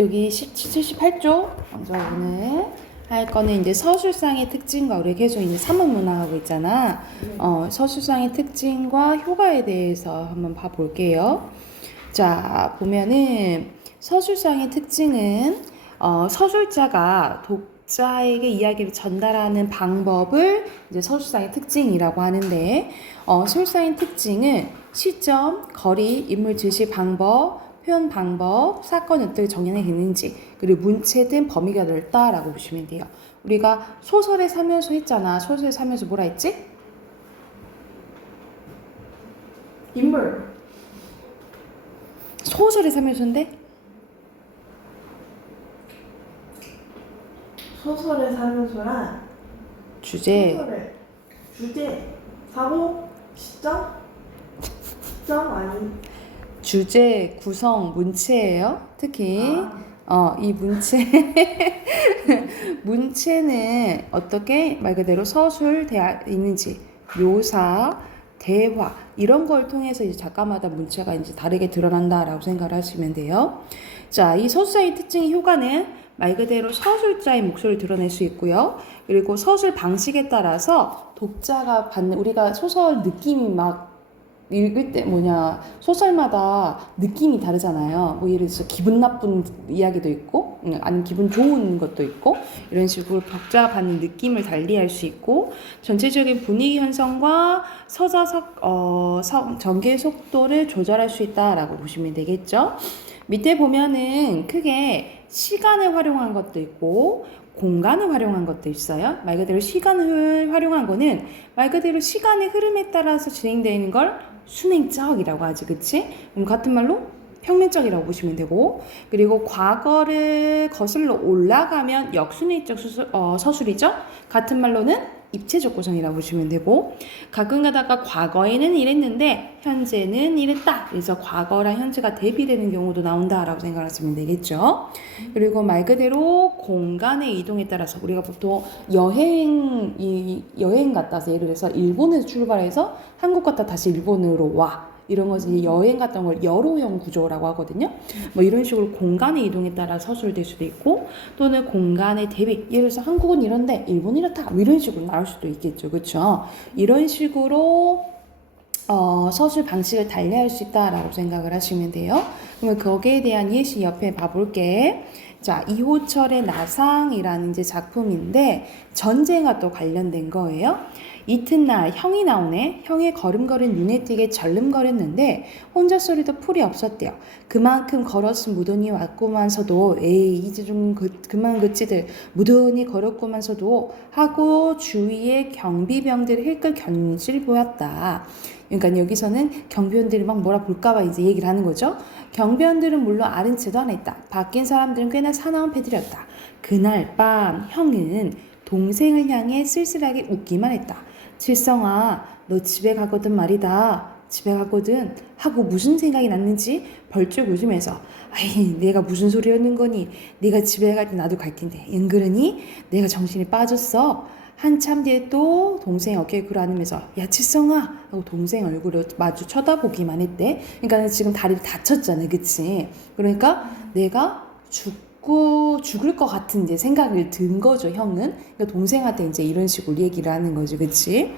여기 78쪽 먼저 오늘 할 거는 이제 서술상의 특징과 우리 계속 이제 산문문화하고 있잖아. 서술상의 특징과 효과에 대해서 한번 봐볼게요. 자, 보면은 서술상의 특징은 서술자가 독자에게 이야기를 전달하는 방법을 이제 서술상의 특징이라고 하는데, 서술상의 특징은 시점, 거리, 인물 제시 방법, 표현 방법, 사건 어떻게 정연이 되는지, 그리고 문체 등 범위가 넓다라고 보시면 돼요. 우리가 소설에 살면서 했잖아. 소설에 살면서 뭐라 했지? 인물. 소설에 살면서인데? 소설에 살면서란 주제. 소설의 주제, 사고, 시점, 시점 아니. 주제, 구성, 문체예요. 특히 이 문체 문체는 어떻게 말 그대로 서술 되어 있는지 묘사, 대화 이런 걸 통해서 이제 작가마다 문체가 이제 다르게 드러난다라고 생각을 하시면 돼요. 자, 이 서술사의 특징의 효과는 말 그대로 서술자의 목소리를 드러낼 수 있고요. 그리고 서술 방식에 따라서 독자가 받는 우리가 소설 느낌이 막 읽을 때 소설마다 느낌이 다르잖아요. 뭐 예를 들어서 기분 나쁜 이야기도 있고 아니면 기분 좋은 것도 있고 이런 식으로 독자가 받는 느낌을 달리할 수 있고 전체적인 분위기 형성과 전개 속도를 조절할 수 있다라고 보시면 되겠죠. 밑에 보면은 크게 시간을 활용한 것도 있고 공간을 활용한 것도 있어요. 말 그대로 시간을 활용한 거는 말 그대로 시간의 흐름에 따라서 진행되는 걸 순행적이라고 하지, 그치? 그럼 같은 말로 평면적이라고 보시면 되고, 그리고 과거를 거슬러 올라가면 역순행적 서술이죠. 같은 말로는 입체적 구성이라고 보시면 되고, 가끔 가다가 과거에는 이랬는데 현재는 이랬다. 그래서 과거랑 현재가 대비되는 경우도 나온다라고 생각하시면 되겠죠. 그리고 말 그대로 공간의 이동에 따라서 우리가 보통 여행 갔다 와서 예를 들어서 일본에서 출발해서 한국 갔다 다시 일본으로 와. 이런 것이 여행 갔던 걸 여로형 구조라고 하거든요. 뭐 이런 식으로 공간의 이동에 따라 서술될 수도 있고 또는 공간의 대비 예를 들어서 한국은 이런데 일본은 이렇다 뭐 이런 식으로 나올 수도 있겠죠. 그렇죠? 이런 식으로 서술 방식을 달리할 수 있다라고 생각을 하시면 돼요. 그러면 거기에 대한 예시 옆에 봐볼게. 자, 이호철의 나상이라는 이제 작품인데 전쟁과 또 관련된 거예요. 이튿날 형이 나오네. 형의 걸음걸이는 눈에 띄게 절름거렸는데 혼자 소리도 풀이 없었대요. 그만큼 걸었음 무던히 왔구만서도 에이 이제 좀 그만 그치들 무던히 걸었구만서도 하고 주위에 경비병들이 힐끗 견질 보였다. 그러니까 여기서는 경비원들이 막 뭐라 볼까봐 이제 얘기를 하는 거죠. 경비원들은 물론 아른 채도 안 했다. 바뀐 사람들은 꽤나 사나운 패들이었다. 그날 밤 형은 동생을 향해 쓸쓸하게 웃기만 했다. 칠성아, 너 집에 가거든 말이다. 집에 가거든 하고 무슨 생각이 났는지 벌쩍 웃으면서 아이 내가 무슨 소리였는 거니. 네가 집에 갈 때 나도 갈 텐데 응 그러니 내가 정신이 빠졌어. 한참 뒤에 또 동생 어깨에 굴 안으면서 야 칠성아 하고 동생 얼굴을 마주 쳐다보기만 했대. 그러니까 지금 다리를 다쳤잖아, 그치? 그러니까 내가 죽을 것 같은 이제 생각을 든 거죠, 형은. 그러니까 동생한테 이제 이런 식으로 얘기를 하는 거지, 그치?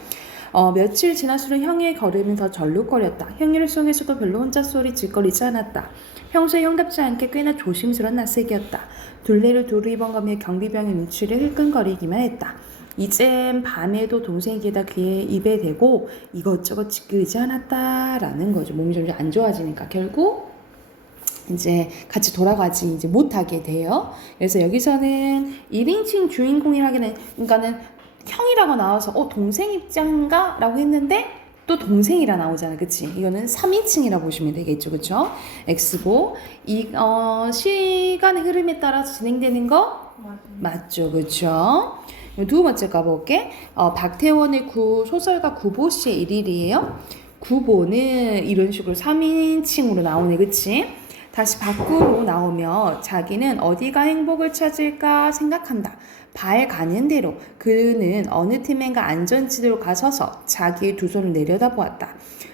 며칠 지날수록 형의 걸음은 더 절룩거렸다. 형일 속에서도 별로 혼자 소리 짓거리지 않았다. 평소에 형답지 않게 꽤나 조심스러운 낯색이었다. 둘레를 두리번가며 경비병의 눈치를 흘끈거리기만 했다. 이젠 밤에도 동생이 게다 귀에 입에 대고 이것저것 짓거리지 않았다라는 거죠. 몸이 점점 안 좋아지니까 결국 이제 같이 돌아가지 이제 못하게 돼요. 그래서 여기서는 1인칭 주인공이라기는 그러니까는 형이라고 나와서 동생 입장인가? 라고 했는데 또 동생이라 나오잖아. 그치? 이거는 3인칭이라 보시면 되겠죠. 그쵸? X고 시간의 흐름에 따라서 진행되는 거 맞죠. 그쵸? 두 번째 가볼게. 박태원의 소설가 구보씨의 일일이에요. 구보는 이런 식으로 3인칭으로 나오네. 그치? 다시 밖으로 나오며 자기는 어디가 행복을 찾을까 생각한다. 발 가는 대로 그는 어느 틈엔가 안전지대로 가서서 자기의 두 손을 내려다보았다.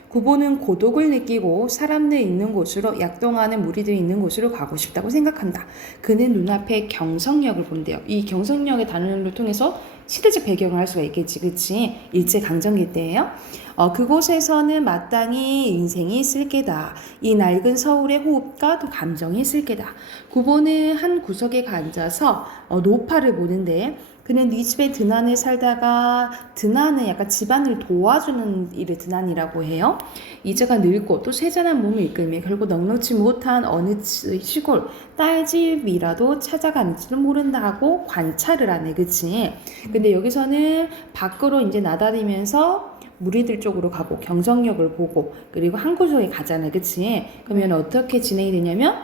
구보는 고독을 느끼고 사람들 있는 곳으로 약동하는 무리들이 있는 곳으로 가고 싶다고 생각한다. 그는 눈앞에 경성역을 본대요. 이 경성역의 단어를 통해서 시대적 배경을 할 수가 있겠지, 그치? 일제강점기 때예요. 그곳에서는 마땅히 인생이 있을 게다. 이 낡은 서울의 호흡과 또 감정이 있을 게다. 구보는 한 구석에 앉아서 노파를 보는데 그는 네 집에 드난을 살다가 드난은 약간 집안을 도와주는 일을 드난이라고 해요. 이제가 늙고 또 세잔한 몸을 이끌며 결국 넉넉지 못한 어느 시골 딸집이라도 찾아가는지는 모른다 하고 관찰을 하네, 그치? 근데 여기서는 밖으로 이제 나다니면서 무리들 쪽으로 가고 경성역을 보고 그리고 한 구석에 가잖아요, 그치? 그러면 어떻게 진행이 되냐면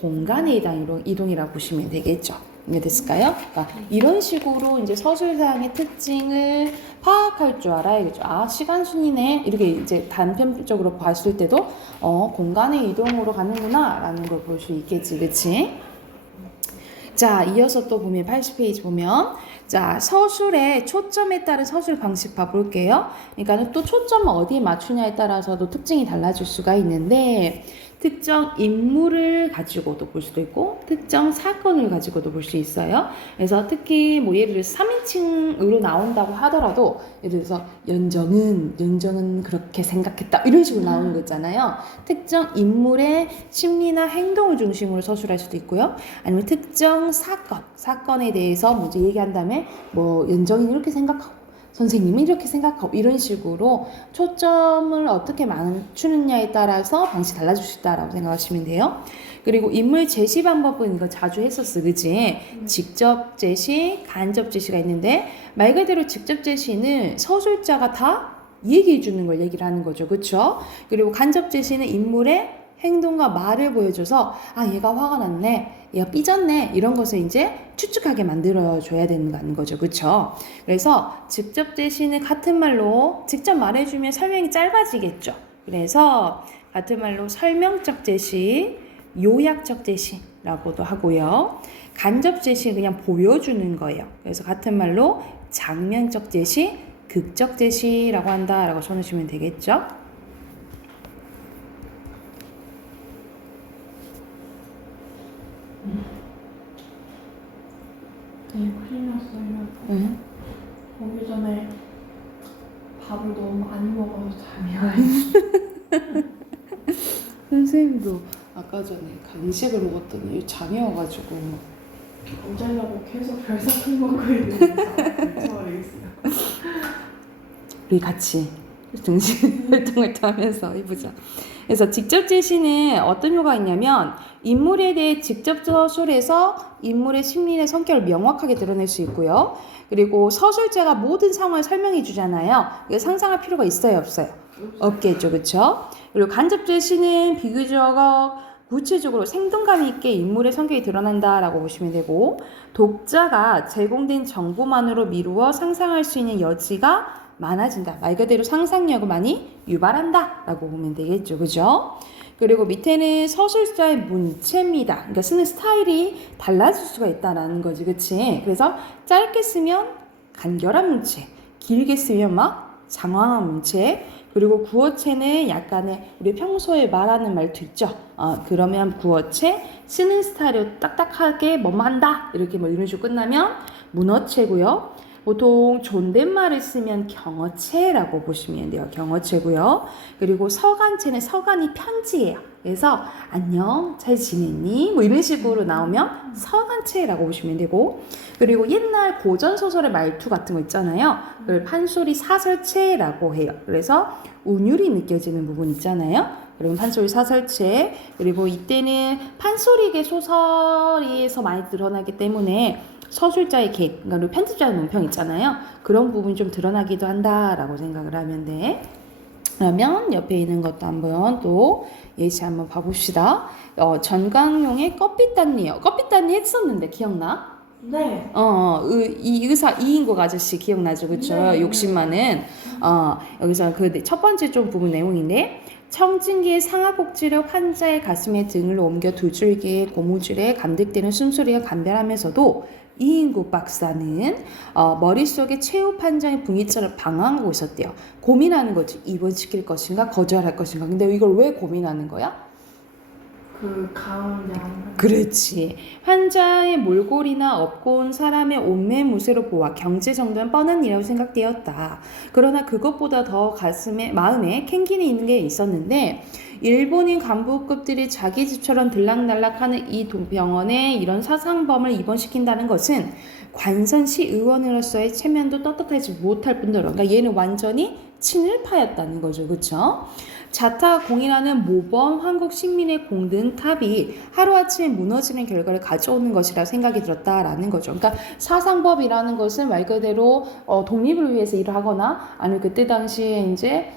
공간의 이동이라고 보시면 되겠죠. 이해됐을까요? 그러니까 이런 식으로 이제 서술사항의 특징을 파악할 줄 알아야겠죠. 아, 시간순이네. 이렇게 이제 단편적으로 봤을 때도 공간의 이동으로 가는구나 라는 걸 볼 수 있겠지, 그치? 자, 이어서 또 보면 80페이지 보면 자, 서술의 초점에 따른 서술 방식 봐볼게요. 그러니까 또 초점을 어디에 맞추냐에 따라서도 특징이 달라질 수가 있는데 특정 인물을 가지고도 볼 수도 있고 특정 사건을 가지고도 볼 수 있어요. 그래서 특히 뭐 예를 들어서 3인칭으로 나온다고 하더라도 예를 들어서 연정은 그렇게 생각했다 이런 식으로 나오는 거 있잖아요. 특정 인물의 심리나 행동을 중심으로 서술할 수도 있고요. 아니면 특정 사건에 대해서 먼저 얘기한 다음에 뭐 연정이 이렇게 생각하고 선생님은 이렇게 생각하고 이런 식으로 초점을 어떻게 맞추느냐에 따라서 방식이 달라질 수 있다라고 생각하시면 돼요. 그리고 인물 제시 방법은 이거 자주 했었어, 그치? 직접 제시, 간접 제시가 있는데 말 그대로 직접 제시는 서술자가 다 얘기해 주는 걸 얘기를 하는 거죠, 그쵸? 그리고 간접 제시는 인물의 행동과 말을 보여줘서 아, 얘가 화가 났네, 얘가 삐졌네 이런 것을 이제 추측하게 만들어줘야 되는 거죠, 그쵸? 그래서 직접 제시는 같은 말로 직접 말해주면 설명이 짧아지겠죠. 그래서 같은 말로 설명적 제시, 요약적 제시라고도 하고요. 간접 제시 그냥 보여주는 거예요. 그래서 같은 말로 장면적 제시, 극적 제시라고 한다라고 써놓으시면 되겠죠. 네, 큰일 났어요. 응? 오기 전에 밥을 너무 많이 먹어서 잠이 와요. 선생님도 아까 전에 간식을 먹었더니 잠이 와가지고 안 자려고 계속 별사탕 먹고 있는데 미쳐버리겠어요. 우리 같이 정신 활동을 하면서 해보자. 그래서 직접 제시는 어떤 효과가 있냐면 인물에 대해 직접 서술해서 인물의 심리나 성격을 명확하게 드러낼 수 있고요. 그리고 서술자가 모든 상황을 설명해 주잖아요. 이거 상상할 필요가 있어요, 없어요? 없겠죠, 그렇죠? 그리고 간접 제시는 비교적 구체적으로 생동감 있게 인물의 성격이 드러난다라고 보시면 되고 독자가 제공된 정보만으로 미루어 상상할 수 있는 여지가 많아진다. 말 그대로 상상력을 많이 유발한다 라고 보면 되겠죠, 그죠? 그리고 밑에는 서술자의 문체입니다. 그러니까 쓰는 스타일이 달라질 수가 있다라는 거지, 그치? 그래서 짧게 쓰면 간결한 문체, 길게 쓰면 막 장황한 문체, 그리고 구어체는 약간의 우리 평소에 말하는 말투 있죠? 그러면 구어체, 쓰는 스타일이 딱딱하게 뭐뭐 한다 이렇게 뭐 이런 식으로 끝나면 문어체고요. 보통 존댓말을 쓰면 경어체라고 보시면 돼요. 경어체고요. 그리고 서간체는 서간이 편지예요. 그래서 안녕, 잘 지냈니? 뭐 이런 식으로 나오면 서간체라고 보시면 되고 그리고 옛날 고전소설의 말투 같은 거 있잖아요. 그걸 판소리 사설체라고 해요. 그래서 운율이 느껴지는 부분 있잖아요. 여러분 판소리 사설체 그리고 이때는 판소리계 소설에서 많이 드러나기 때문에 서술자의 개, 그러니까 편집자의 논평 있잖아요. 그런 부분이 좀 드러나기도 한다라고 생각을 하면 돼. 그러면 옆에 있는 것도 한번 또 예시 한번 봐봅시다. 전광용의 껍빛단니요. 껍빛단니 했었는데 기억나? 네. 이 의사 이인국 아저씨 기억나죠, 그렇죠? 네. 욕심 많은. 여기서 그 첫 번째 좀 부분 내용인데 청진기의 상하곡지로 환자의 가슴에 등을 옮겨 두 줄기의 고무줄에 감득되는 숨소리가 감별하면서도 이인국 박사는 머릿속에 최후 판정의 분기점을 방황하고 있었대요. 고민하는 거지. 입원시킬 것인가 거절할 것인가. 근데 이걸 왜 고민하는 거야? 그 가운양. 그렇지. 환자의 몰골이나 업고 온 사람의 옷매 무쇠로 보아 경제 정도는 뻔한 일이라고 생각되었다. 그러나 그것보다 더 마음에 캥기는 있는 게 있었는데 일본인 간부급들이 자기 집처럼 들락날락하는 이 병원에 이런 사상범을 입원시킨다는 것은 관선시 의원으로서의 체면도 떳떳하지 못할 뿐더러 그러니까 얘는 완전히 친일파였다는 거죠. 그렇죠? 자타공이라는 모범 한국 식민의 공든 탑이 하루아침에 무너지는 결과를 가져오는 것이라 생각이 들었다라는 거죠. 그러니까 사상법이라는 것은 말 그대로 독립을 위해서 일을 하거나 아니면 그때 당시에 이제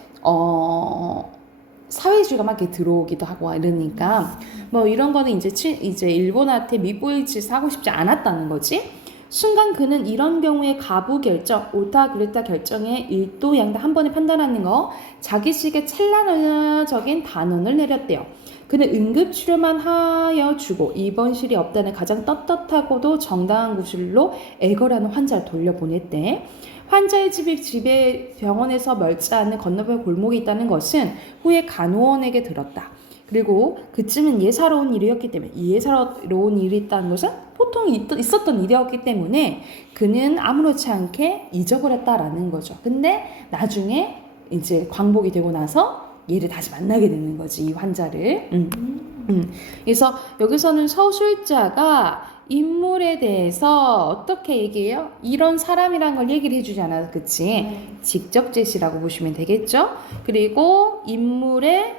사회주의가 막 이렇게 들어오기도 하고 이러니까 뭐 이런 거는 이제 일본한테 밑보일 짓을 하고 싶지 않았다는 거지. 순간 그는 이런 경우에 가부 결정, 옳다 그랬다 결정에 일도 양다 한 번에 판단하는 거 자기식의 찬란적인 단언을 내렸대요. 그는 응급치료만 하여 주고 입원실이 없다는 가장 떳떳하고도 정당한 구실로 애걸하는 환자를 돌려보냈대. 환자의 집에 병원에서 멀지 않은 건너편 골목이 있다는 것은 후에 간호원에게 들었다. 그리고 그쯤은 예사로운 일이었기 때문에 이 예사로운 일이 있다는 것은 보통 있었던 일이었기 때문에 그는 아무렇지 않게 잊어버렸다라는 거죠. 근데 나중에 이제 광복이 되고 나서 얘를 다시 만나게 되는 거지, 이 환자를. 그래서 여기서는 서술자가 인물에 대해서 어떻게 얘기해요? 이런 사람이란 걸 얘기를 해주잖아, 그치? 직접 제시라고 보시면 되겠죠? 그리고 인물의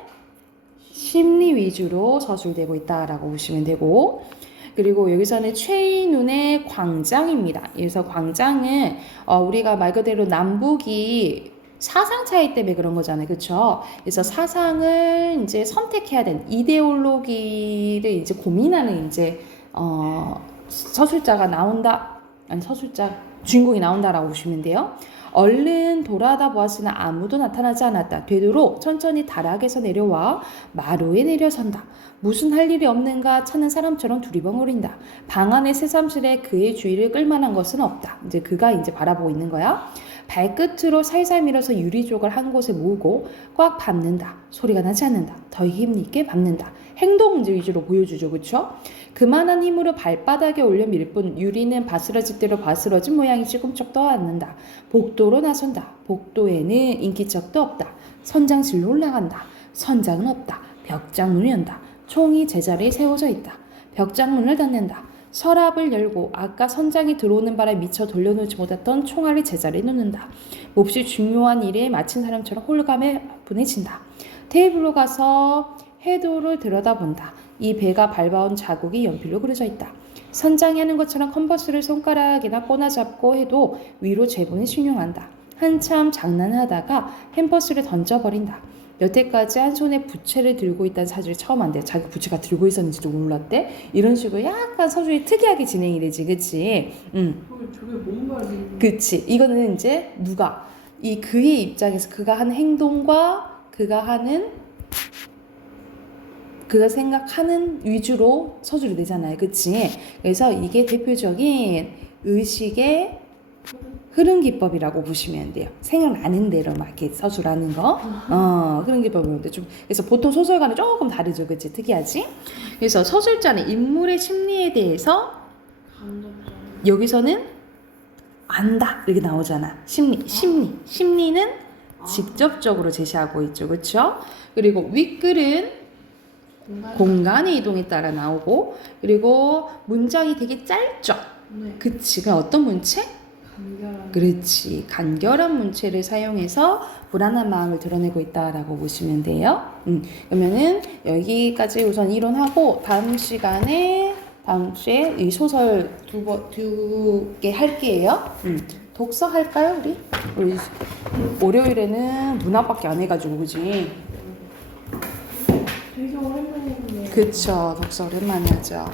심리 위주로 서술되고 있다라고 보시면 되고, 그리고 여기서는 최인훈의 광장입니다. 그래서 광장은 우리가 말 그대로 남북이 사상 차이 때문에 그런 거잖아요. 그렇죠? 그래서 사상을 이제 선택해야 되는 이데올로기를 이제 고민하는 이제 서술자가 나온다. 아니 주인공이 나온다라고 보시면 돼요. 얼른 돌아다 보았으나 아무도 나타나지 않았다. 되도록 천천히 다락에서 내려와 마루에 내려선다. 무슨 할 일이 없는가 찾는 사람처럼 두리번거린다. 방 안의 새삼스레 그의 주의를 끌만한 것은 없다. 이제 그가 이제 바라보고 있는 거야. 발끝으로 살살 밀어서 유리족을 한 곳에 모으고 꽉 밟는다. 소리가 나지 않는다. 더 힘있게 밟는다. 행동 위주로 보여주죠. 그렇죠? 그만한 힘으로 발바닥에 올려 밀 뿐 유리는 바스러질 대로 바스러진 모양이지 꿈쩍도 않는다. 복도로 나선다. 복도에는 인기척도 없다. 선장실로 올라간다. 선장은 없다. 벽장문을 연다. 총이 제자리에 세워져 있다. 벽장문을 닫는다. 서랍을 열고 아까 선장이 들어오는 바람에 미처 돌려놓지 못했던 총알을 제자리에 놓는다. 몹시 중요한 일에 마친 사람처럼 홀감에 분해진다. 테이블로 가서 해도를 들여다본다. 이 배가 밟아온 자국이 연필로 그려져 있다. 선장이 하는 것처럼 컨버스를 손가락이나 꼬나 잡고 해도 위로 제본을 신용한다. 한참 장난하다가 햄버스를 던져버린다. 여태까지 한 손에 부채를 들고 있다는 사실을 처음 안돼. 자기 부채가 들고 있었는지도 몰랐대. 이런 식으로 약간 서술이 특이하게 진행이 되지, 그치? 저게 뭔 말이야? 그치. 이거는 이제 누가 이 그의 입장에서 그가 하는 행동과 그가 생각하는 위주로 서술이 되잖아요, 그치? 그래서 이게 대표적인 의식의 흐름 기법이라고 보시면 돼요. 생각나는 대로 막 이렇게 서술하는 거. 흐름 기법인데 좀 그래서 보통 소설과는 조금 다르죠, 그치? 특이하지? 그래서 서술자는 인물의 심리에 대해서 여기서는 안다 이렇게 나오잖아. 심리는 직접적으로 제시하고 있죠, 그렇죠? 그리고 윗글은 공간의 이동에 따라 나오고, 그리고 문장이 되게 짧죠. 네. 그치? 그럼 어떤 문체? 간결한. 그렇지. 간결한 문체를 사용해서 불안한 마음을 드러내고 있다라고 보시면 돼요. 그러면은 여기까지 우선 이론하고 다음 주에 이 소설 두 개 할게요. 독서 할까요, 우리 월요일에는 문학밖에 안 해가지고, 그지? 되게 오랜만이네요. 그쵸. 독서 오랜만에 하죠.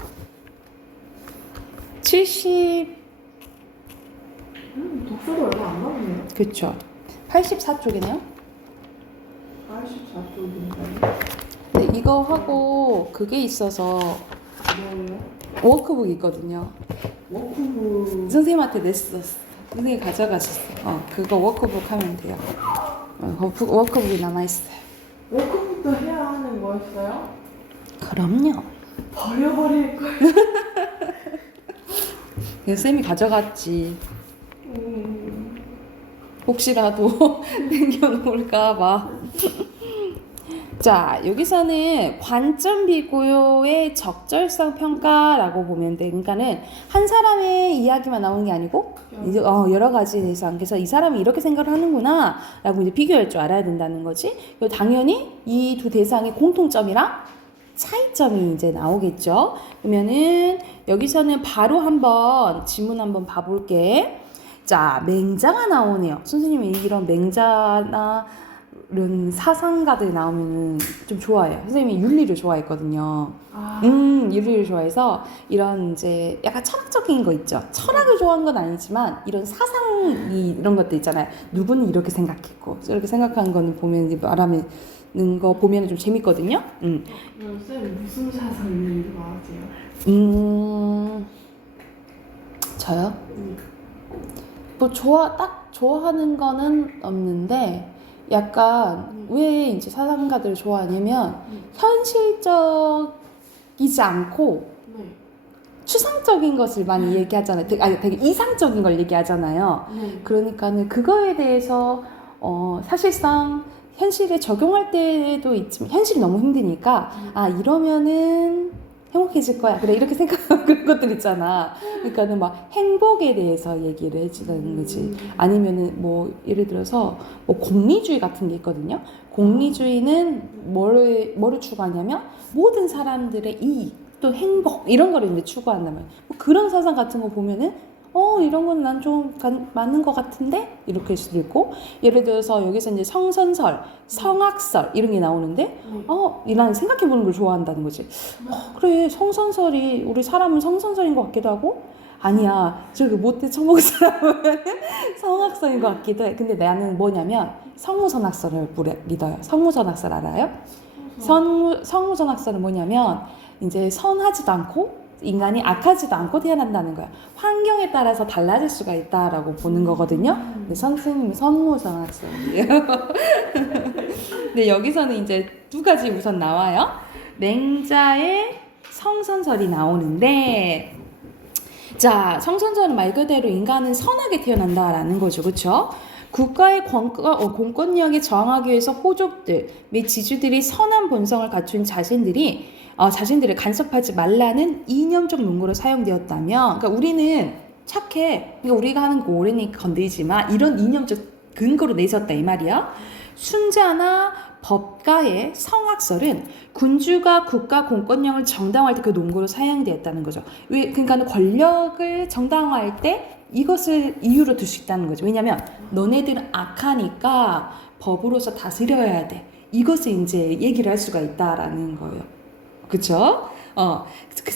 70 독서도 얼마 안 남았네요. 그쵸. 84쪽이네요. 84쪽인가요? 네, 이거 하고 그게 있어서 뭐예요? 워크북 있거든요. 워크북. 선생님한테 냈었어. 선생님이 가져가셨어. 그거 워크북 하면 돼요. 워크북이 남아있어요. 워크북도 해야 하는 거였어요? 그럼요. 버려버릴 걸. 그래서 쌤이 가져갔지. 음. 혹시라도 남겨놓을까봐. 자, 여기서는 관점 비교의 적절성 평가라고 보면 돼. 그러니까는 한 사람의 이야기만 나오는 게 아니고 이제 여러 가지 대해서 그래서 이 사람이 이렇게 생각을 하는구나라고 이제 비교할 줄 알아야 된다는 거지. 그리고 당연히 이 두 대상의 공통점이랑 차이점이 이제 나오겠죠. 그러면은 여기서는 바로 한번 질문 한번 봐볼게. 자, 맹자가 나오네요. 선생님이 이런 맹자나 이런 사상가들 나오면은 좀 좋아해요. 선생님이 윤리를 좋아했거든요. 윤리를 좋아해서 이런 이제 약간 철학적인 거 있죠. 철학을 좋아하는 건 아니지만 이런 사상이 이런 것들 있잖아요. 누구는 이렇게 생각했고 이렇게 생각하는 거는 보면 이제 말하는 거 보면 좀 재밌거든요. 그럼 쌤 무슨 사상 있는 거 아세요? 저요? 뭐 딱 좋아하는 거는 없는데 약간 왜 이제 사상가들을 좋아하냐면 현실적이지 않고 네. 추상적인 것을 많이 얘기하잖아요. 되게 이상적인 걸 얘기하잖아요. 네. 그러니까는 그거에 대해서 사실상 현실에 적용할 때도 있지만 현실이 너무 힘드니까 이러면은 행복해질 거야. 그래 이렇게 생각하는 그런 것들 있잖아. 그러니까는 막 행복에 대해서 얘기를 해주는 거지. 아니면은 뭐 예를 들어서 뭐 공리주의 같은 게 있거든요. 공리주의는 뭐를 추구하냐면 모든 사람들의 이익 또 행복 이런 거를 이제 추구한단 말이야. 뭐 그런 사상 같은 거 보면은 이런 건 난 좀 맞는 것 같은데 이렇게 할 수도 있고 예를 들어서 여기서 이제 성선설, 성악설 이런 게 나오는데 나는 생각해보는 걸 좋아한다는 거지. 그래 성선설이 우리 사람은 성선설인 것 같기도 하고 아니야 저기 못돼 처먹은 사람은 성악설인 것 같기도 해. 근데 나는 뭐냐면 성무선악설을 믿어요. 성무선악설 알아요? 성무선악설은 뭐냐면 이제 선하지도 않고 인간이 악하지도 않고 태어난다는 거야. 환경에 따라서 달라질 수가 있다라고 보는 거거든요. 근데 선생님이 선무선악설이에요. 근데 여기서는 이제 두 가지 우선 나와요. 맹자의 성선설이 나오는데 자, 성선설은 말 그대로 인간은 선하게 태어난다라는 거죠. 그렇죠? 국가의 공권력에 저항하기 위해서 호족들 및 지주들이 선한 본성을 갖춘 자신들을 간섭하지 말라는 이념적 논거로 사용되었다면, 그러니까 우리는 착해, 그러니까 우리가 하는 거 오래니까 건드리지 마, 이런 이념적 근거로 내셨다 이 말이야. 순자나 법가의 성악설은 군주가 국가 공권력을 정당화할 때 그 논거로 사용되었다는 거죠. 그러니까 권력을 정당화할 때 이것을 이유로 들 수 있다는 거죠. 왜냐하면 너네들은 악하니까 법으로서 다스려야 돼. 이것을 이제 얘기를 할 수가 있다라는 거예요. 그쵸?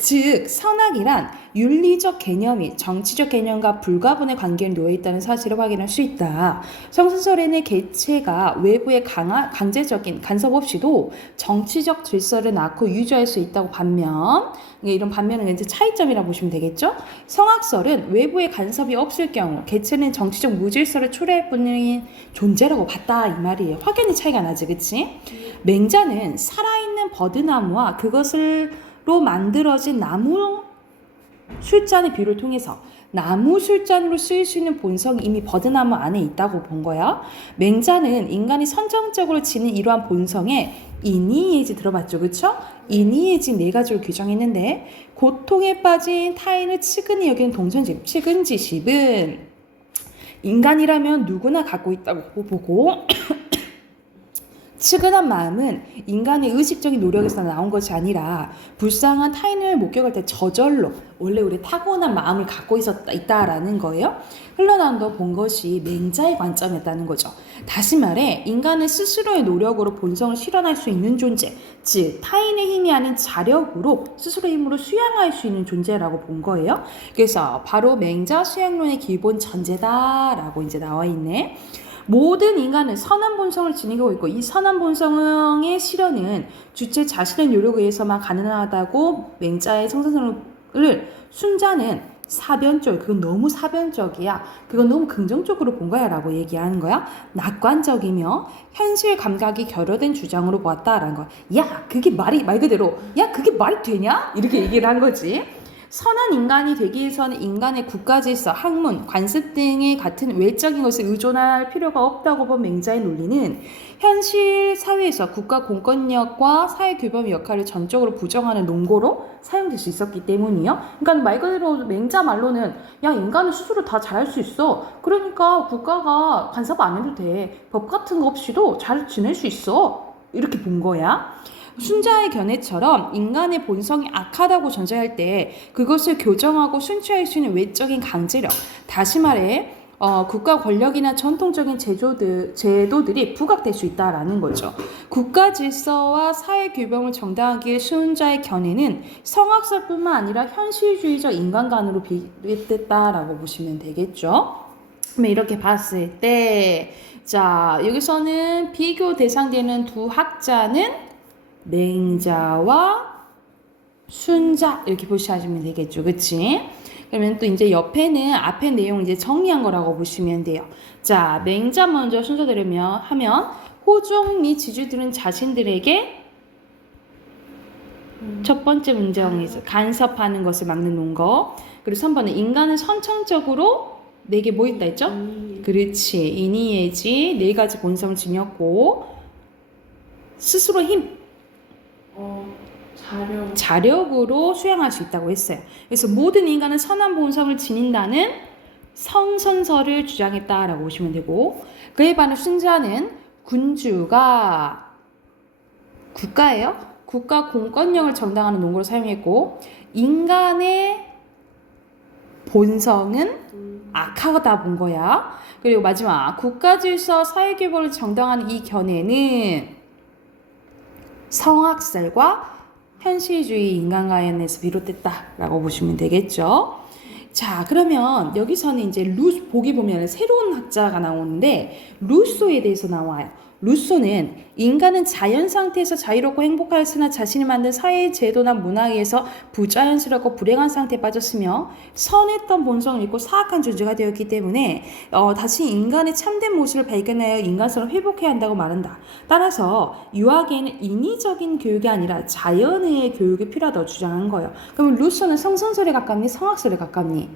즉 선악이란 윤리적 개념이 정치적 개념과 불가분의 관계에 놓여있다는 사실을 확인할 수 있다. 성선설에는 개체가 외부의 강제적인 간섭 없이도 정치적 질서를 낳고 유지할 수 있다고 반면 이런 반면은 이제 차이점이라고 보시면 되겠죠. 성악설은 외부의 간섭이 없을 경우 개체는 정치적 무질서를 초래할 뿐인 존재라고 봤다 이 말이에요. 확연히 차이가 나지, 그치? 맹자는 살아있는 버드나무와 그것으로 만들어진 나무 술잔의 비유를 통해서 나무 술잔으로 쓰일 수 있는 본성이 이미 버드나무 안에 있다고 본 거야. 맹자는 인간이 선정적으로 지닌 이러한 본성에 인이예지 들어봤죠, 그쵸? 인이예지 네 가지로 규정했는데 고통에 빠진 타인을 치근히 여기는 동천집, 치근지십은 인간이라면 누구나 갖고 있다고 보고 측은한 마음은 인간의 의식적인 노력에서 나온 것이 아니라 불쌍한 타인을 목격할 때 저절로 원래 우리 타고난 마음을 갖고 있다라는 거예요. 흘러나온 거 본 것이 맹자의 관점이었다는 거죠. 다시 말해 인간은 스스로의 노력으로 본성을 실현할 수 있는 존재, 즉 타인의 힘이 아닌 자력으로 스스로의 힘으로 수양할 수 있는 존재라고 본 거예요. 그래서 바로 맹자 수양론의 기본 전제다라고 이제 나와 있네. 모든 인간은 선한 본성을 지니고 있고 이 선한 본성의 실현은 주체 자신의 노력에 의해서만 가능하다고 맹자의 성선설을 순자는 사변적, 그건 너무 사변적이야. 그건 너무 긍정적으로 본 거야 라고 얘기하는 거야. 낙관적이며 현실 감각이 결여된 주장으로 보았다라는 거야. 야, 그게 말 그대로 야, 그게 말이 되냐? 이렇게 얘기를 한 거지. 선한 인간이 되기 위해서는 인간의 국가 질서, 학문, 관습 등의 같은 외적인 것에 의존할 필요가 없다고 본 맹자의 논리는 현실 사회에서 국가 공권력과 사회 규범의 역할을 전적으로 부정하는 논거로 사용될 수 있었기 때문이요. 그러니까 말 그대로 맹자 말로는 야, 인간은 스스로 다 잘할 수 있어. 그러니까 국가가 간섭 안 해도 돼. 법 같은 거 없이도 잘 지낼 수 있어. 이렇게 본 거야. 순자의 견해처럼 인간의 본성이 악하다고 전제할 때 그것을 교정하고 순추할 수 있는 외적인 강제력, 다시 말해 국가 권력이나 전통적인 제도들이 부각될 수 있다라는 거죠. 국가 질서와 사회 규범을 정당하기 위해 순자의 견해는 성악설뿐만 아니라 현실주의적 인간관으로 비롯됐다라고 보시면 되겠죠. 그러면 이렇게 봤을 때, 자, 여기서는 비교 대상되는 두 학자는 맹자와 순자 이렇게 보시면 되겠죠. 그치? 그러면 또 이제 옆에는 앞에 내용 이제 정리한 거라고 보시면 돼요. 자, 맹자 먼저 순서대로면 하면 호종 및 지주들은 자신들에게 첫 번째 문장에서 간섭하는 것을 막는 논거. 그리고 3번은 인간은 선천적으로 내게 뭐 있다 했죠? 그렇지. 인이예지 네 가지 본성을 지녔고 스스로 자력으로 수행할 수 있다고 했어요. 그래서 모든 인간은 선한 본성을 지닌다는 성선설을 주장했다라고 보시면 되고 그에 반해 순자는 군주가 국가예요. 국가 공권력을 정당하는 논거로 사용했고 인간의 본성은 악하다 본 거야. 그리고 마지막 국가 질서 사회규범을 정당하는 이 견해는 성악설과 현실주의 인간관에서 비롯됐다라고 보시면 되겠죠. 자, 그러면 여기서는 이제 보기 보면 새로운 학자가 나오는데 루소에 대해서 나와요. 루소는 인간은 자연 상태에서 자유롭고 행복하였으나 자신이 만든 사회 제도나 문화에 의해서 부자연스럽고 불행한 상태에 빠졌으며 선했던 본성을 잃고 사악한 존재가 되었기 때문에 다시 인간의 참된 모습을 발견하여 인간성을 회복해야 한다고 말한다. 따라서 유아기에는 인위적인 교육이 아니라 자연의 교육이 필요하다고 주장한 거예요. 그러면 루소는 성선설에 가깝니? 성악설에 가깝니?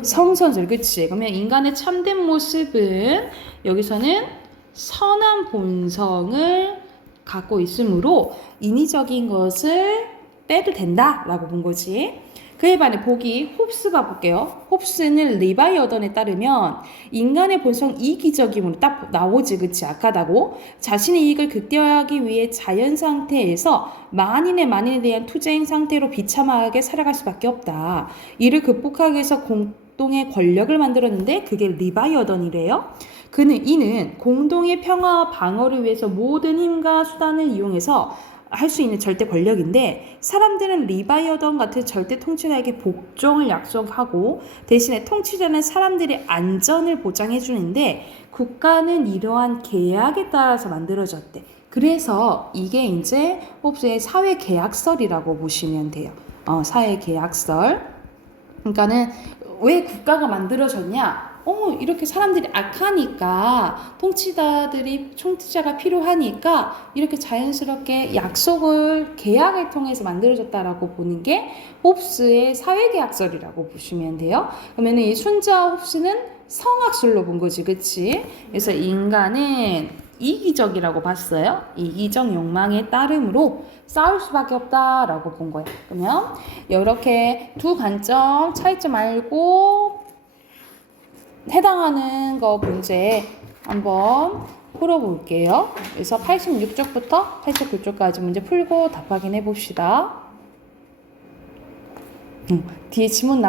성선설, 그치? 그러면 인간의 참된 모습은 여기서는 선한 본성을 갖고 있으므로 인위적인 것을 빼도 된다라고 본 거지. 그에 반해 보기 홉스가 볼게요. 홉스는 리바이어던에 따르면 인간의 본성 이기적임으로 딱 나오지, 그치? 악하다고. 자신의 이익을 극대화하기 위해 자연 상태에서 만인에 대한 투쟁 상태로 비참하게 살아갈 수밖에 없다. 이를 극복하기 위해서 공동의 권력을 만들었는데 그게 리바이어던이래요. 이는 공동의 평화와 방어를 위해서 모든 힘과 수단을 이용해서 할 수 있는 절대 권력인데 사람들은 리바이어던 같은 절대 통치자에게 복종을 약속하고 대신에 통치자는 사람들의 안전을 보장해 주는데 국가는 이러한 계약에 따라서 만들어졌대. 그래서 이게 이제 홉스의 사회계약설이라고 보시면 돼요. 사회계약설. 그러니까는 왜 국가가 만들어졌냐? 이렇게 사람들이 악하니까 통치자가 필요하니까 이렇게 자연스럽게 계약을 통해서 만들어졌다라고 보는 게 홉스의 사회계약설이라고 보시면 돼요. 그러면 이 순자 홉스는 성악설로 본 거지, 그치? 그래서 인간은 이기적이라고 봤어요. 이기적 욕망에 따름으로 싸울 수밖에 없다라고 본 거예요. 그러면 이렇게 두 관점 차이점 알고 해당하는 거 문제 한번 풀어볼게요. 그래서 86쪽부터 89쪽까지 문제 풀고 답 확인해 봅시다. 뒤에 지문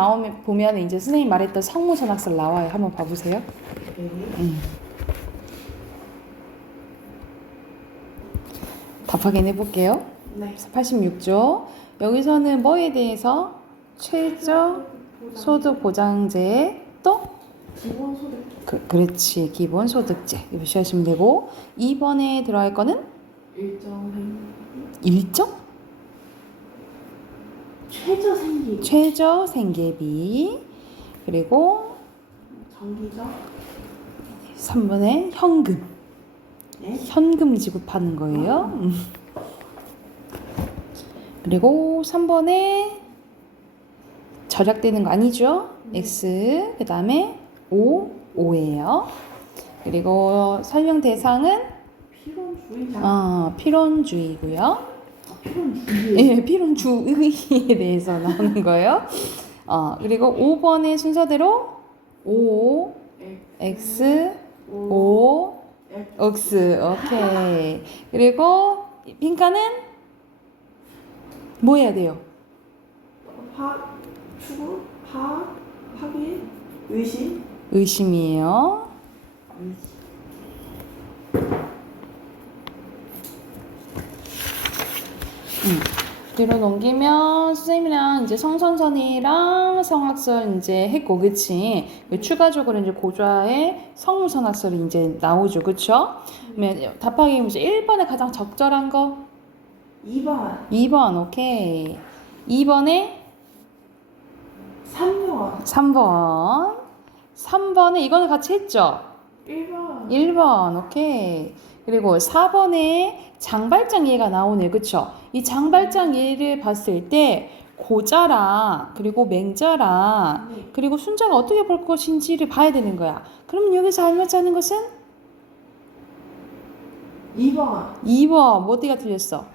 보면 이제 선생님 말했던 성무선악설 나와요. 한번 봐보세요. 답 확인해 볼게요. 네. 86쪽. 여기서는 뭐에 대해서 최저 소득 보장제 또 기본소득 그렇지. 기본소득제. 이거 표시하시면 되고 2번에 들어갈 거는 일정? 최저생기 최저생계비. 그리고 정기적 3번에 현금. 네? 현금 지급하는 거예요. 그리고 3번에 절약되는 거 아니죠? X. 그 다음에 O예요. 그리고 설명 대상은 필요주의자 필연주의고요. 필요주의 예, 필연주의에 대해서 나오는 거예요. 그리고 5번의 순서대로 O, X, O, X. 오케이. 그리고 빈칸은 뭐 해야 돼요? 추구 확인 의심 의심이에요. 뒤로 넘기면 선생님이랑 이제 성선선이랑 성악설 이제 했고, 그치? 추가적으로 이제 고좌에 성무선악설이 이제 나오죠, 그쵸? 그러면 답하기 문제 1번에 가장 적절한 거? 2번 2번, 오케이. 2번에 3번 3번. 3번에 이거는 같이 했죠? 1번 1번, 오케이. 그리고 4번에 장발장 예가 나오네, 그쵸? 이 장발장 예를 봤을 때 고자랑 그리고 맹자랑 그리고 순자가 어떻게 볼 것인지를 봐야 되는 거야. 그러면 여기서 알맞자는 것은 2번 2번. 뭐 어디가 틀렸어?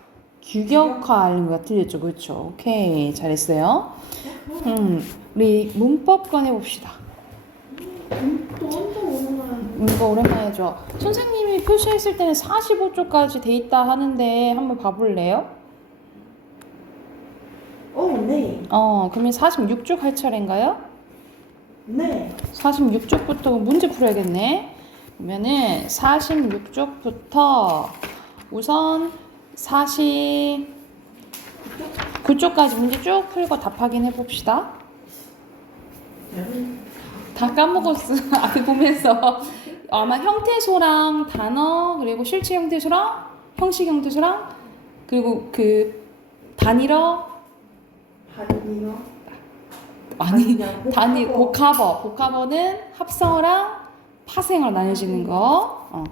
규격화하는 거가 틀렸죠, 그쵸? 오케이, 잘했어요. 우리 문법 꺼내봅시다. 또 엄청 오르면 이거 오랜만에 해줘. 선생님이 표시했을 때는 45쪽까지 돼 있다 하는데 한번 봐볼래요? 네. 그러면 46쪽 할 차례인가요? 네. 46쪽부터 문제 풀어야겠네. 그러면은 46쪽부터 우선 49쪽까지 문제 쭉 풀고 답 확인해 봅시다. 다 까먹었어. 앞에 보면서 아마 형태소랑 단어 그리고 실체 형태소랑 형식 형태소랑 그리고 그 단일어 단위 복합어는 합성어랑 파생어로 나뉘어지는 거.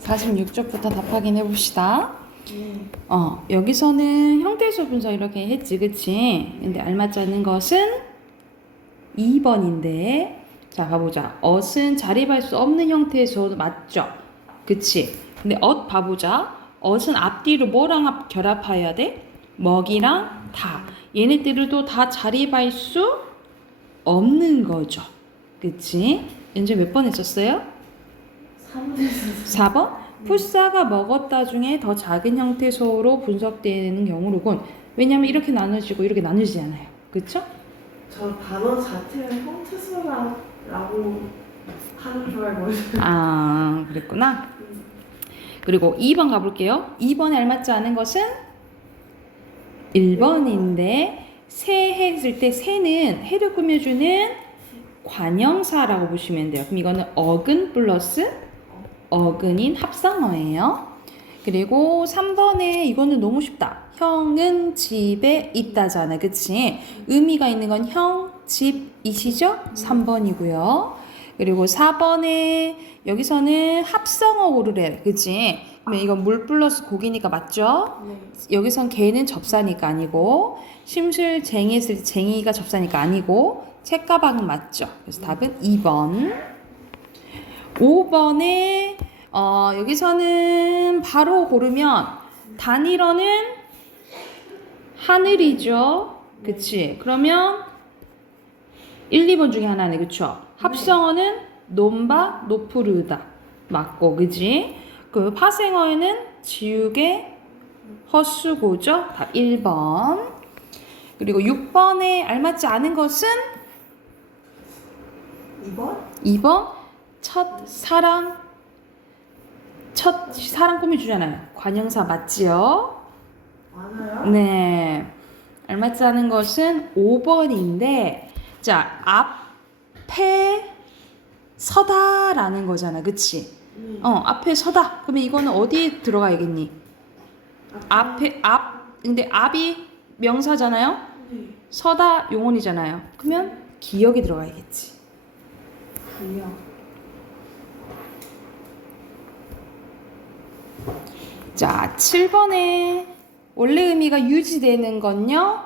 46쪽부터 답 확인해 봅시다. 여기서는 형태소 분석 이렇게 했지, 그치? 근데 알맞지 않는 것은 2번인데, 자, 가보자. 엇은 자립할 수 없는 형태소 맞죠? 그치? 근데 엇 봐보자. 엇은 앞뒤로 뭐랑 결합해야 돼? 먹이랑 다. 얘네들도 다 자립할 수 없는 거죠. 그치? 이제 몇 번 했었어요? 4번? 풋사가 먹었다 중에 더 작은 형태소로 분석되는 경우로군. 왜냐면 이렇게 나눠지고 이렇게 나누지 않아요. 그쵸? 저 단어 자체를 형태소라고 하는 줄 알고 그랬구나. 그리고 2번 가볼게요. 2번에 알맞지 않은 것은 1번인데 새 했을 때 새는 해를 꾸며주는 관형사라고 보시면 돼요. 그럼 이거는 어근 플러스 어근인 합성어예요. 그리고 3번에 이거는 너무 쉽다. 형은 집에 있다잖아. 그치? 의미가 있는 건 형, 집이시죠? 3번이고요. 그리고 4번에 여기서는 합성어 고르래. 그치? 그러면 이건 물 플러스 고기니까 맞죠? 네. 여기선 개는 접사니까 아니고 심술 쟁이 했을 때 쟁이가 접사니까 아니고 책가방은 맞죠? 그래서 답은 2번. 5번에 여기서는 바로 고르면 단일어는 하늘이죠. 그치? 그러면 1, 2번 중에 하나네. 그쵸? 합성어는 논바, 노프르다. 맞고, 그지? 그 파생어에는 지우개, 헛수고죠. 답 1번. 그리고 6번에 알맞지 않은 것은 2번 첫사랑 꾸며주잖아요. 관형사 맞지요? 많아요? 네. 알맞지 않은 것은 5번인데 자 앞에 서다라는 거잖아 그치? 네. 앞에 서다 그러면 이거는 어디에 들어가야겠니? 앞에 근데 앞이 명사잖아요? 네. 서다 용언이잖아요 그러면 기역이 들어가야겠지 기억. 자 7번에 원래 의미가 유지되는 건요?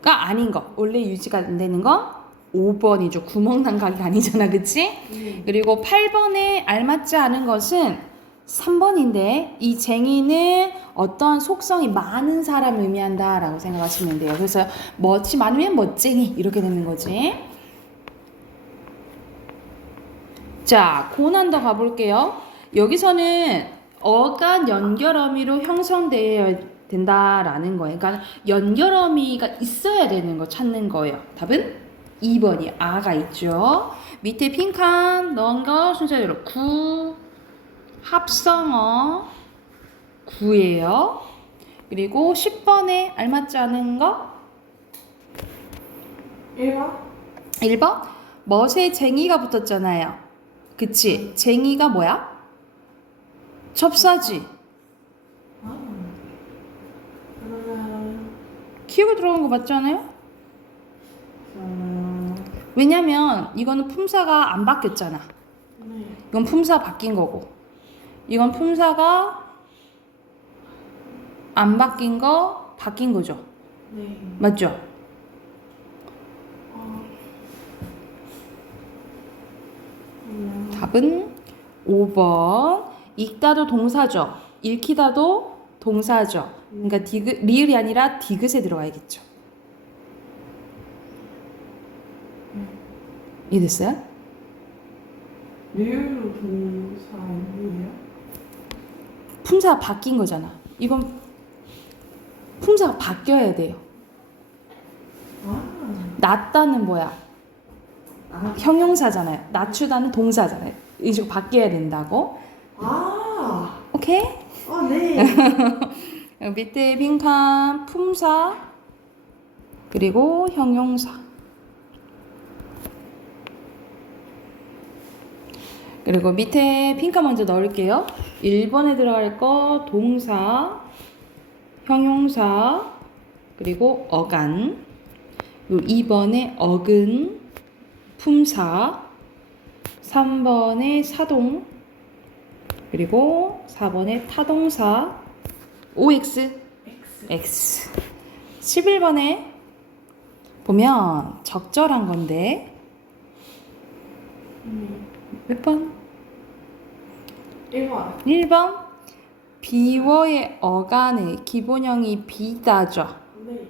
가 아닌 거 원래 유지가 안 되는 거 5번이죠 구멍 난 가게 아니잖아 그치? 네. 그리고 8번에 알맞지 않은 것은 3번인데 이 쟁이는 어떤 속성이 많은 사람을 의미한다 라고 생각하시면 돼요 그래서 멋이 많으면 멋쟁이 이렇게 되는 거지 자 고난 더 가볼게요 여기서는 어간 연결어미로 형성되어야 된다라는 거예요 그러니까 연결어미가 있어야 되는 거 찾는 거예요 답은 2번이 아가 있죠 밑에 빈칸 넣은 거 순서대로 구 합성어 9예요. 그리고 10번에 알맞지 않은 거 1번? 1번 멋에 쟁이가 붙었잖아요. 그치? 쟁이가 뭐야? 접사지. 아. 그러면 기억에 들어간 거 맞지 않아요? 왜냐면 이거는 품사가 안 바뀌었잖아. 네. 이건 품사 바뀐 거고 이건 품사가 안 바뀐 거 바뀐 거죠. 네. 맞죠? 답은 5번. 읽다도 동사죠. 읽히다도 동사죠. 그러니까 리을이 아니라 디귿에 들어가야겠죠. 이해됐어요? 리을로 동사이에요? 품사가 바뀐 거잖아. 이건 품사가 바뀌어야 돼요. 아. 낮다는 뭐야? 아. 형용사잖아요. 낮추다는 동사잖아요. 이쪽 바뀌어야 된다고. 아. 오케이? 네. 밑에 빈칸 품사 그리고 형용사 그리고 밑에 빈칸 먼저 넣을게요. 1번에 들어갈 거 동사 형용사 그리고 어간 그리고 2번에 어근 품사 3번에 사동 그리고 4번에 타동사 OX X 11번에 보면 적절한 건데 몇 번? 1번. 1번 비워의 어간의 기본형이 비다죠. 네.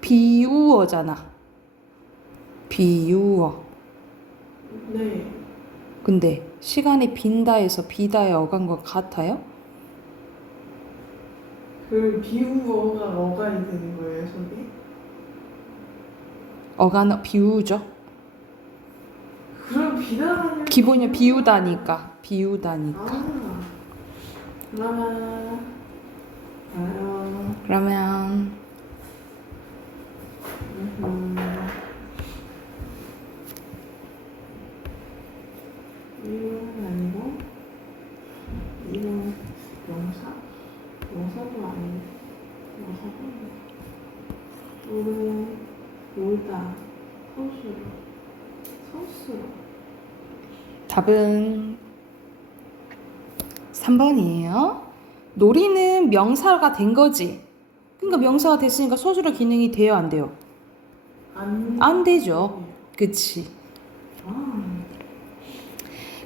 비우어잖아. 비우어. 네. 근데 시간이 빈다에서 비다의 어간과 같아요? 그 비우어가 어간이 되는 거예요, 저기? 어간은 비우죠. 그럼 비다라는 기본이 비우다니까. 비우다니까. 아. 그러면 그러면 이건 아니고 이건 영사? 영사도 아니고 영사도 아니고 우리 놀다 서술어 답은 3번이에요. 놀이는 명사가 된 거지. 그러니까 명사가 됐으니까 서술어 기능이 돼요, 안 돼요? 안 되죠. 그치.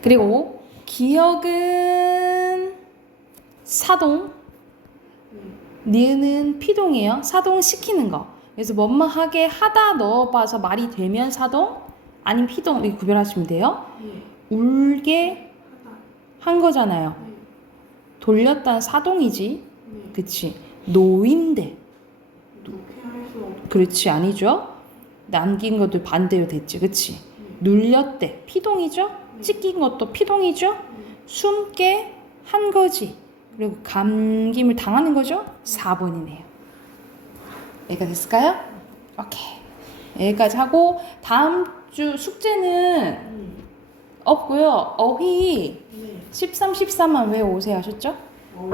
그리고 기억은 사동, 니은은 피동이에요. 사동 시키는 거. 그래서 뭐뭐하게 하다 넣어봐서 말이 되면 사동, 아니면 피동 이렇게 구별하시면 돼요. 울게 한 거잖아요. 돌렸다는 사동이지. 그치. 노인데. 그렇지, 아니죠? 남긴 것도 반대로 됐지, 그치? 눌렸대. 피동이죠? 찢긴 것도 피동이죠? 숨게 한 거지. 그리고 감김을 당하는 거죠? 4번이네요. 여기까지 됐을까요? 오케이. 여기까지 하고 다음 주 숙제는 없고요. 어휘 네. 13, 14만 왜 오세요 하셨죠? 어이